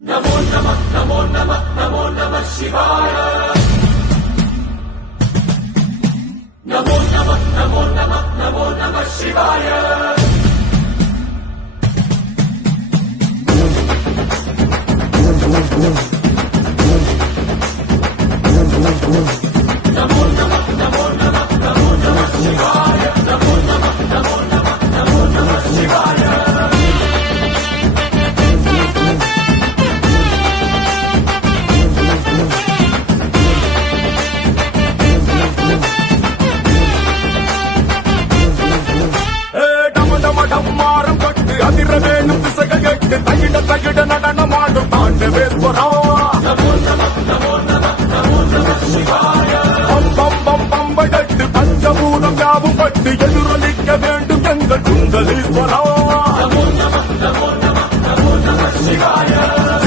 नमो नमः नमो नमः नमो नमः शिवाय नमो नमः नमो नमः नमो नमः शिवाय नमो नमः नमो नमः नमो नमः शिवाय नमो नमः नमो नमः नमो नमः शिवाय டம்மாரம் கட்டு அதிர வேணும் திசைகள் கட்டு தகிட தகிட நடனமாடும் தாண்டவேஸ்வரா नमो नमः नमो नमः नमो नमः शिवाय பம்படட்டு பஞ்சபூதம் யாவும் பட்டு எதிரொலிக்க வேண்டும் எங்கள் குந்தலீஸ்வரா